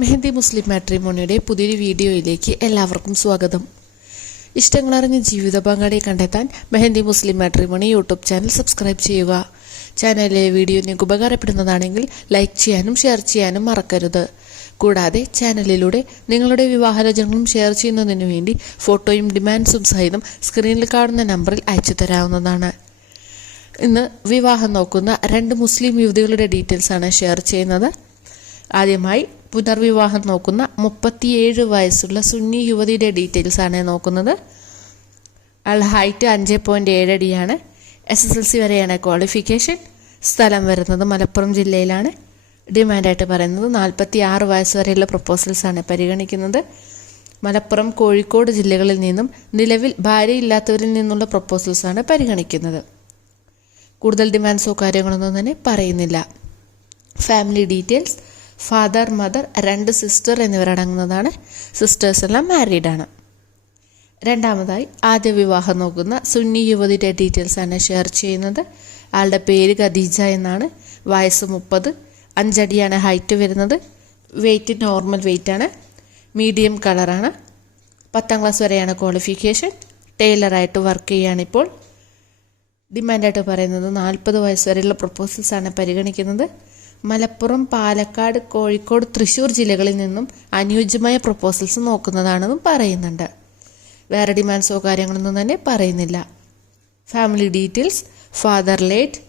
മെഹന്തി മുസ്ലിം മാട്രിമോണിയുടെ പുതിയൊരു വീഡിയോയിലേക്ക് എല്ലാവർക്കും സ്വാഗതം. ഇഷ്ടങ്ങളറിഞ്ഞ ജീവിത പങ്കാളിയെ കണ്ടെത്താൻ Mehandi Muslim matrimony YouTube channel subscribe ചെയ്യുക. ചാനലിലെ വീഡിയോ നിങ്ങൾക്ക് ഉപകാരപ്പെടുന്നതാണെങ്കിൽ ലൈക്ക് ചെയ്യാനും ഷെയർ ചെയ്യാനും മറക്കരുത്. കൂടാതെ ചാനലിലൂടെ നിങ്ങളുടെ വിവാഹരചനകളും ഷെയർ ചെയ്യുന്നതിനു വേണ്ടി ഫോട്ടോയും ഡിമാൻഡ്സും സഹിതം സ്ക്രീനിൽ കാണുന്ന നമ്പറിൽ അയച്ചു തരാവുന്നതാണ്. ഇന്ന് വിവാഹം നോക്കുന്ന രണ്ട് മുസ്ലിം യുവതികളുടെ ഡീറ്റെയിൽസാണ് ഷെയർ ചെയ്യുന്നത്. ആദ്യമായി പുനർവിവാഹം നോക്കുന്ന മുപ്പത്തിയേഴ് വയസ്സുള്ള സുന്നി യുവതിയുടെ ഡീറ്റെയിൽസ് ആണ് നോക്കുന്നത്. ആൾ ഹൈറ്റ് അഞ്ച് പോയിന്റ് ഏഴ് അടിയാണ്. എസ് എസ് എൽ സി വരെയാണ് ക്വാളിഫിക്കേഷൻ. സ്ഥലം വരുന്നത് മലപ്പുറം ജില്ലയിലാണ്. ഡിമാൻഡായിട്ട് പറയുന്നത് നാൽപ്പത്തി ആറ് വയസ്സ് വരെയുള്ള പ്രപ്പോസൽസാണ് പരിഗണിക്കുന്നത്. മലപ്പുറം കോഴിക്കോട് ജില്ലകളിൽ നിന്നും നിലവിൽ ഭാര്യയില്ലാത്തവരിൽ നിന്നുള്ള പ്രപ്പോസൽസാണ് പരിഗണിക്കുന്നത്. കൂടുതൽ ഡിമാൻഡ്സോ കാര്യങ്ങളൊന്നും തന്നെ പറയുന്നില്ല. Family details. ഫാദർ മദർ രണ്ട് സിസ്റ്റർ എന്നിവരടങ്ങുന്നതാണ്. സിസ്റ്റേഴ്സ് എല്ലാം മാരീഡ് ആണ്. രണ്ടാമതായി ആദ്യ വിവാഹം നോക്കുന്ന സുന്നി യുവതിയുടെ ഡീറ്റെയിൽസ് ആണ് ഷെയർ ചെയ്യുന്നത്. ആളുടെ പേര് ഖദീജ എന്നാണ്. വയസ്സ് മുപ്പത് അഞ്ചടിയാണ് ഹൈറ്റ് വരുന്നത്. വെയ്റ്റ് നോർമൽ വെയ്റ്റ് ആണ്. മീഡിയം കളറാണ് പത്താം ക്ലാസ് വരെയാണ് ക്വാളിഫിക്കേഷൻ ടൈലറായിട്ട് വർക്ക് ചെയ്യുകയാണിപ്പോൾ ഡിമാൻഡായിട്ട് പറയുന്നത് നാൽപ്പത് വയസ്സ് വരെയുള്ള പ്രപ്പോസൽസ് ആണ് പരിഗണിക്കുന്നത്. മലപ്പുറം പാലക്കാട് കോഴിക്കോട് തൃശൂർ ജില്ലകളിൽ നിന്നും അനുയോജ്യമായ പ്രപ്പോസൽസ് നോക്കുന്നതാണെന്നും പറയുന്നുണ്ട്. വേറെ ഡിമാൻഡ്സോ കാര്യങ്ങളൊന്നും തന്നെ പറയുന്നില്ല. Family details father late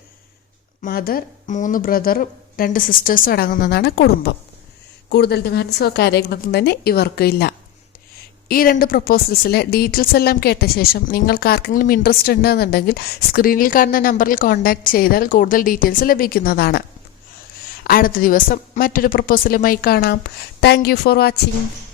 mother മൂന്ന് ബ്രദർ രണ്ട് സിസ്റ്റേഴ്സും അടങ്ങുന്നതാണ് കുടുംബം. കൂടുതൽ ഡിമാൻഡ്സോ കാര്യങ്ങളൊന്നും തന്നെ ഇവർക്കും ഇല്ല. ഈ രണ്ട് പ്രപ്പോസൽസിലെ ഡീറ്റെയിൽസ് എല്ലാം കേട്ട ശേഷം നിങ്ങൾക്ക് ആർക്കെങ്കിലും ഇൻട്രസ്റ്റ് ഉണ്ടെന്നുണ്ടെങ്കിൽ സ്ക്രീനിൽ കാണുന്ന നമ്പറിൽ കോൺടാക്ട് ചെയ്താൽ കൂടുതൽ ഡീറ്റെയിൽസ് ലഭിക്കുന്നതാണ്. അടുത്ത ദിവസം മറ്റൊരു പ്രപ്പോസലുമായി കാണാം. Thank for watching